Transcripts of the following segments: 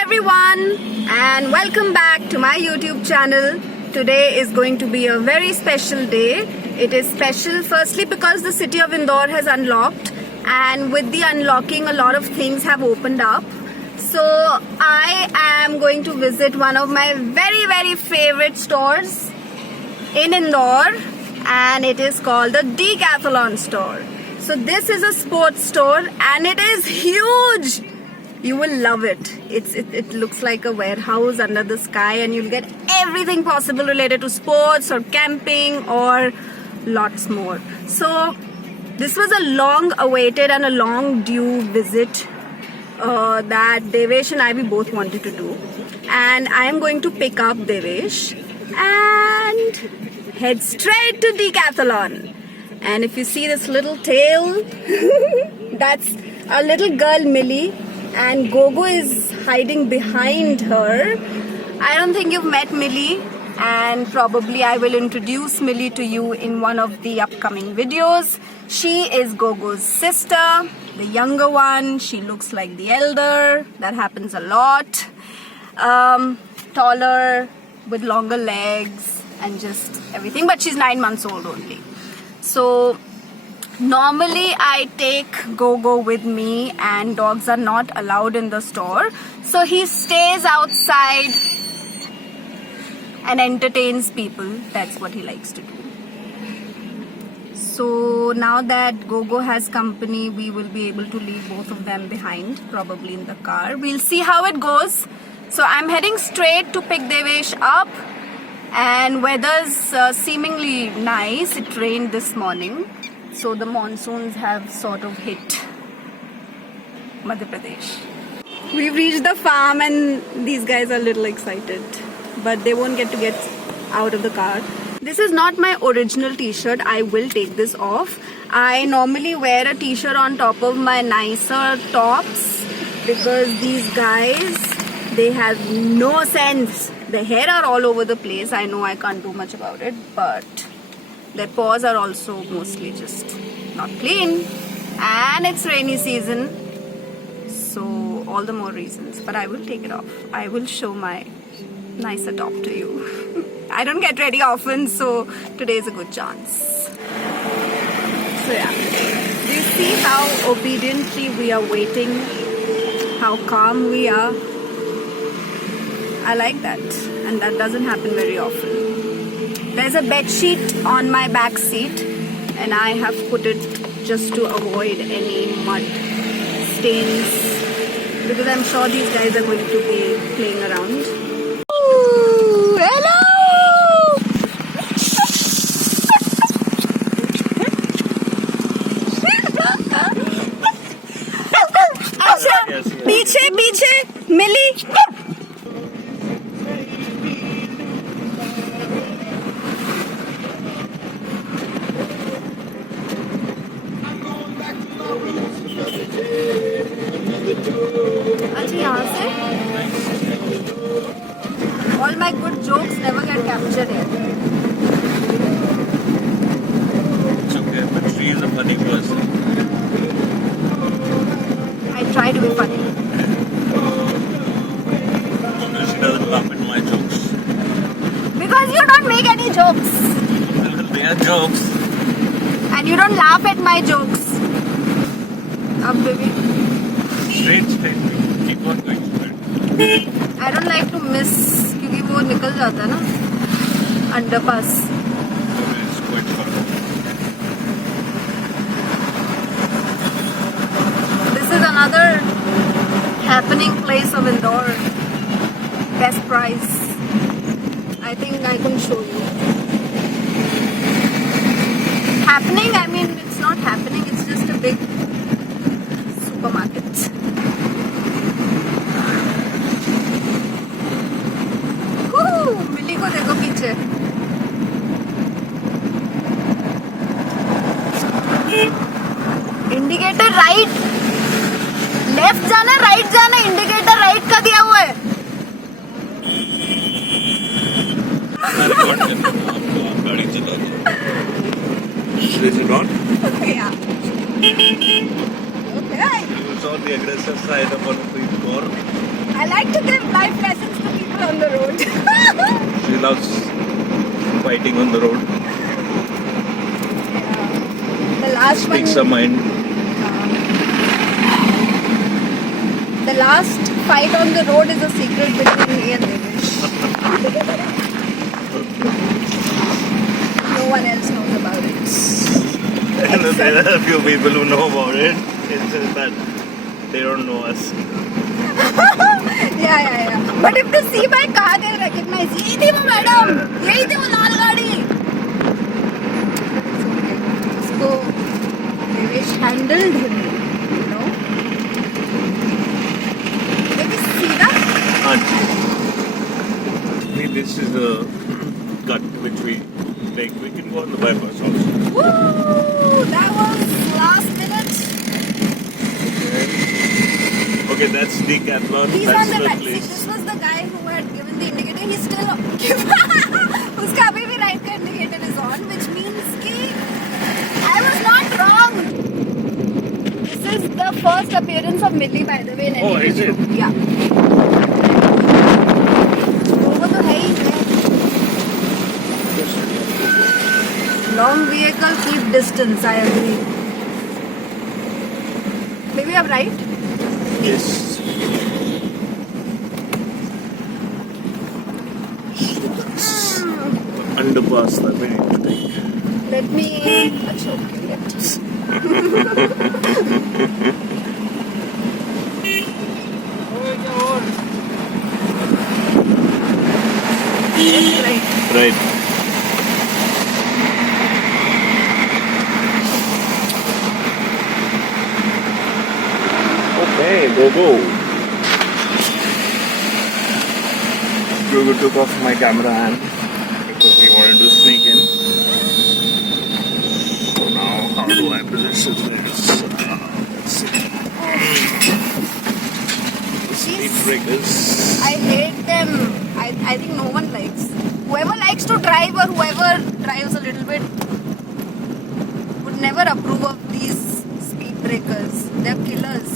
everyone, and welcome back to my YouTube channel. Today is going to be a very special day. It is special firstly because the city of Indore has unlocked, and with the unlocking a lot of things have opened up. So I am going to visit one of my very favorite stores in Indore, and it is called the Decathlon store. So this is a sports store and it is huge. You will love it. It looks like a warehouse under the sky, and you'll get everything possible related to sports or camping or lots more. So this was a long awaited and a long due visit that Devesh and I we both wanted to do, and I am going to pick up Devesh and head straight to Decathlon. And if you see this little tail, that's our little girl Millie, and Gogo is hiding behind her. I don't think you've met Millie, and probably I will introduce Millie to you in one of the upcoming videos. She is Gogo's sister, the younger one. She looks like the elder. That happens a lot. Taller, with longer legs and just everything, but she's 9 months old only. So normally I take Gogo with me, and dogs are not allowed in the store, so he stays outside and entertains people. That's what he likes to do. So now that Gogo has company, we will be able to leave both of them behind, probably in the car. We'll see how it goes. So I'm heading straight to pick Devesh up, and weather's seemingly nice. It rained this morning, so the monsoons have sort of hit Madhya Pradesh. We've reached the farm, and these guys are a little excited, but they won't get out of the car. This is not my original t-shirt. I will take this off. I normally wear a t-shirt on top of my nicer tops because these guys, they have no sense. Their hair are all over the place. I know I can't do much about it, but their paws are also mostly just not clean, and it's rainy season, so all the more reasons. But I will take it off. I will show my nicer top to you. I don't get ready often, so today is a good chance. So yeah, do you see how obediently we are waiting, how calm we are? I like that, and that doesn't happen very often. There's a bed sheet on my back seat, and I have put it just to avoid any mud stains, because I'm sure these guys are going to be playing around. Ooh, hello! पीछे मिली. अच्छा, यहाँ से all my good jokes never get captured here. It's okay, but she is a funny person. I try to be funny. Although she doesn't laugh at my jokes. Because you don't make any jokes. Well, they are jokes. And you don't laugh at my jokes. Up, baby. Straight. Keep on going straight. I don't like to miss, क्योंकि वो निकल जाता है ना underpass. It's quite fun. This is another happening place of Indore. Best price. I think I can show you. Happening, I mean, it's not happening, it's just a big supermarket. Woo! Millie को देखो पीछे. Indicator right, left जाना right जाना, indicator right का दिया हुआ है. गाड़ी चला दो. Is it on? Yeah. Okay. You saw the aggressive side of one of the more. I like to give life lessons to people on the road. She loves fighting on the road. The last one. Speaks her mind. The last fight on the road is a secret between me and Devesh. No one else knows about it. There are a few people who know about it. It's just that they don't know us. Yeah. But if they see my car, they'll recognize. यही थी वो madam, यही थी वो लाल गाड़ी. So Devesh handled him, you know. Did you see that? Maybe this is the cut which we take. We can go on the bypass also. Woo! That was last minute. Okay, that's Decathlon. He's That's on the the right. place. This was the guy who had given the indicator. He's still उसका अभी भी right का indicator is on, which means कि I was not wrong. This is the first appearance of Millie, by the way, in any Oh, is video. it? Yeah. वो तो है ही है. Long vehicle keep distance. I agree. Maybe I'm right. Yes. Underpass that we need to take. Let me. अच्छा, okay, let us. Right. Right. Okay, go. Google took off my camera hand because we wanted to sneak in. So now, how do I position this? Let's see. The speed breakers. I hate them. I think no one likes. Whoever likes to drive or whoever drives a little bit would never approve of these speed breakers. They're killers.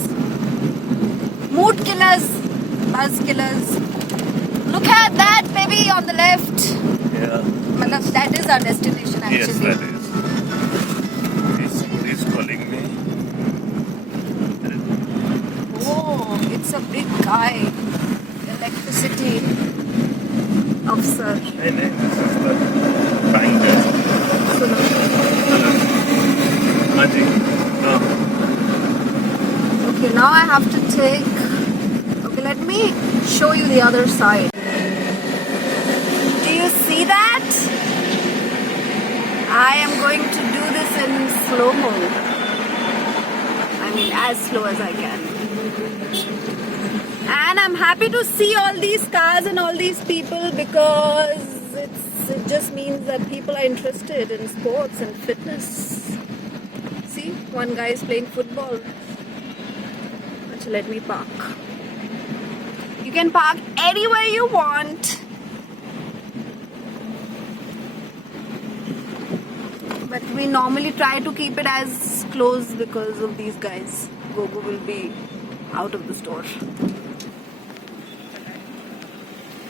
Mood killers. Buzz killers. Look at that baby on the left. Yeah. Matlab, that is our destination actually. Yes, that is. Somebody's calling me. Oh, it's a big guy. Electricity officer. Hey, this is the bank desk. Suno. Magic. No. Okay, now I have to take. Okay, let me show you the other side. Do you see that? I am going to do this in slow-mo. I mean, as slow as I can. And I'm happy to see all these cars and all these people because it just means that people are interested in sports and fitness. See, one guy is playing football. So let me park. You can park anywhere you want. But we normally try to keep it as close because of these guys. Gogo will be out of the store.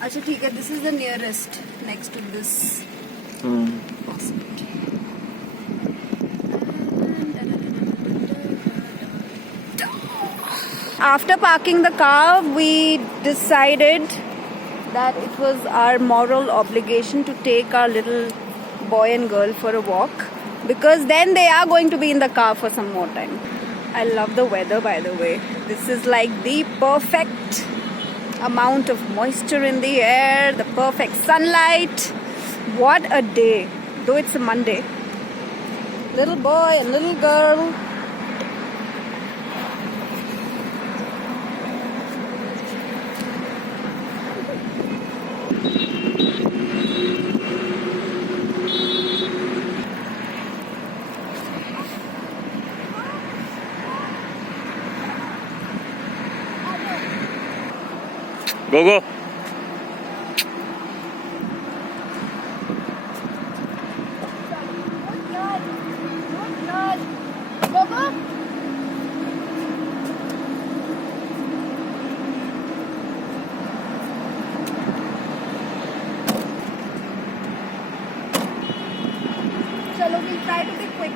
Acha, theek hai, this is the nearest next to this possibility. After parking the car, we decided that it was our moral obligation to take our little boy and girl for a walk because then they are going to be in the car for some more time. I love the weather, by the way. This is like the perfect amount of moisture in the air, the perfect sunlight. What a day, though it's a Monday. Little boy and little girl. Go. Chalo, we'll try to be quick.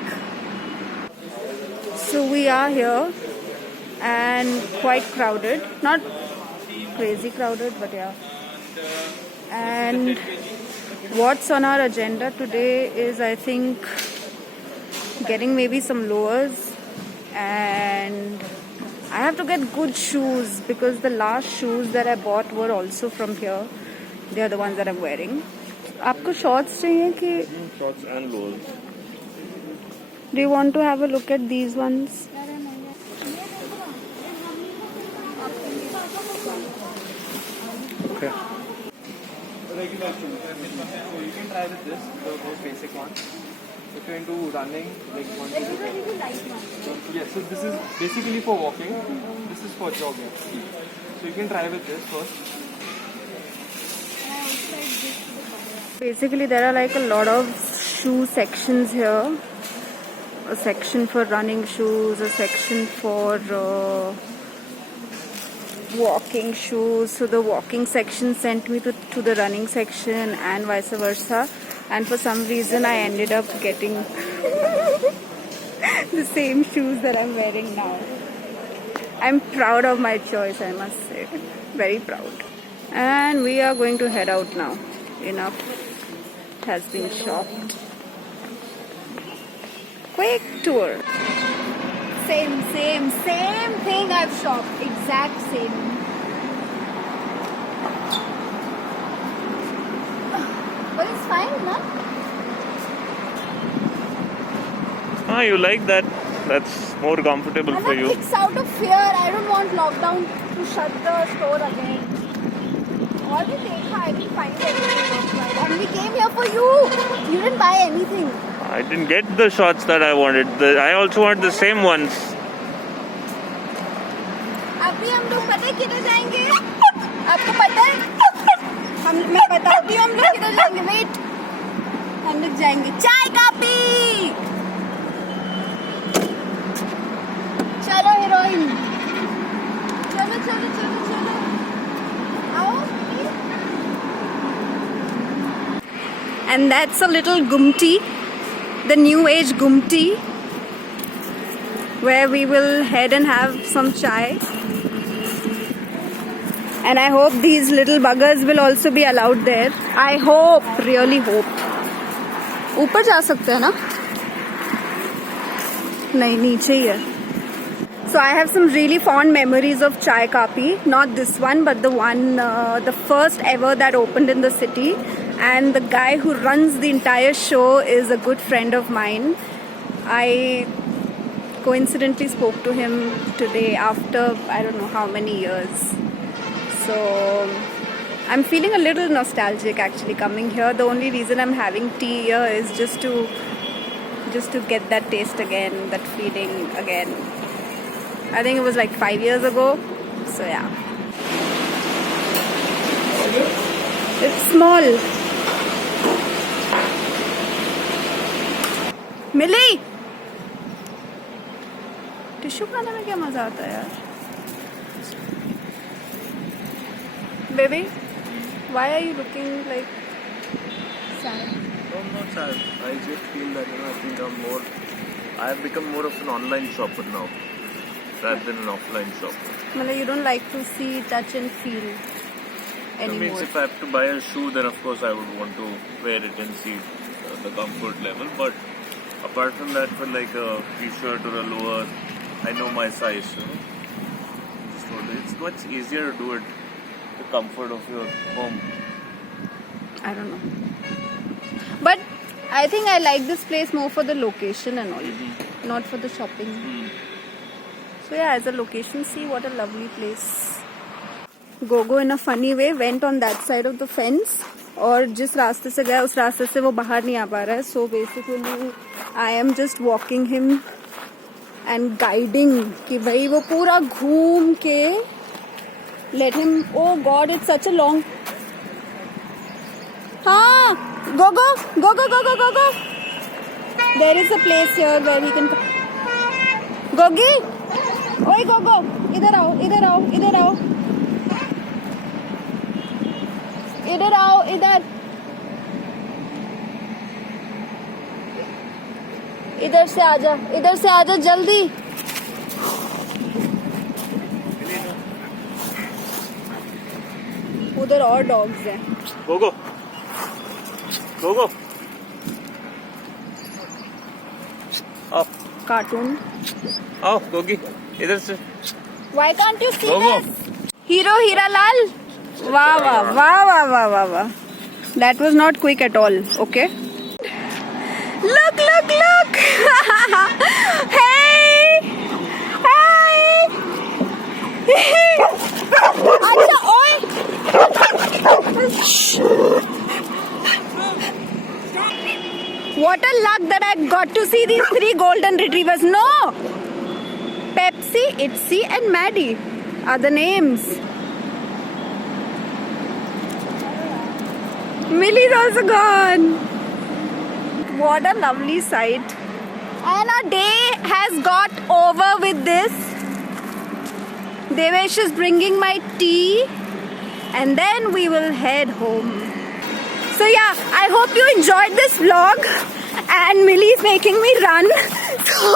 So we are here and quite crowded. Not crazy crowded, but yeah. And what's on our agenda today is, I think, getting maybe some lowers, and I have to get good shoes because the last shoes that I bought were also from here. They are the ones that I'm wearing. आपको shorts चाहिए कि? Shorts and lows. Do you want to have a look at these ones? Okay. Regular shoes. So you can try with this, the most basic one. If you're into running, like one to yes, so this is basically for walking. This is for jogging. So you can try with this first. Basically, there are like a lot of shoe sections here. A section for running shoes, a section for walking shoes. So the walking section sent me to the running section and vice versa. And for some reason I ended up getting the same shoes that I'm wearing now. I'm proud of my choice, I must say. Very proud. And we are going to head out now. Enough has been shopped. Quick tour. Same thing I've shopped. Exact same. But it's fine, no? Ah, you like that? That's more comfortable for you. It's out of fear. I don't want lockdown to shut the store again. All we take, I didn't find anything. And we came here for you. You didn't buy anything. I didn't get the shorts that I wanted. I also want the same ones. अभी हम लोग पता है किधर जाएंगे? आपको पता है? मैं बताती हूँ हम लोग किधर जाएंगे. वेट. हम लोग जाएंगे चाय कापी. चलो हीरोइन. चलो. आओ. And that's a little Gumti, the new age Gumti, where we will head and have some chai. And I hope these little buggers will also be allowed there. I hope, really hope. ऊपर जा सकते हैं ना? नहीं, नीचे ही है. So I have some really fond memories of Chai Kapi. Not this one, but the one, the first ever that opened in the city. And the guy who runs the entire show is a good friend of mine. I coincidentally spoke to him today after I don't know how many years. So I'm feeling a little nostalgic actually coming here. The only reason I'm having tea here is just to get that taste again, that feeling again. I think it was like 5 years ago. So yeah. It's small. मिली. Tissue खाने में क्या मजा आता है यार. Baby, why are you looking like sad? No, I'm not sad. I just feel that I have become more of an online shopper now rather than an offline shopper. मतलब you don't like to see, touch and feel That means anymore. if I have to buy a shoe, then of course I would want to wear it and see the comfort level. But apart from that, for like a t-shirt or a lower, I know my size. So it's much easier to do it the comfort of your home. I don't know. But I think I like this place more for the location and all, not for the shopping. So yeah, as a location, see what a lovely place. Gogo in a funny way went on that side of the fence, और जिस रास्ते से गया उस रास्ते से वो बाहर नहीं आ पा रहा है. So basically I am just walking him and guiding कि भाई वो पूरा घूम के let him. Oh God, it's such a long. हाँ, go. There is a place here where he can. Gogi, ओए Gogo, इधर आओ. इधर से आजा जल्दी. उधर और डॉग्स हैं. Gogo. आओ Cartoon. आओ गोगी इधर से. Why can't you see Gogo. this? Hero Hiralal. Wow. That was not quick at all. Okay. Look. Hey. अच्छा ओए. What a luck that I got to see these 3 golden retrievers. No. Pepsi, Itsy and Maddie are the names. Millie's also gone. What a lovely sight. And our day has got over with this. Devesh is bringing my tea and then we will head home. So yeah, I hope you enjoyed this vlog and Millie's making me run. So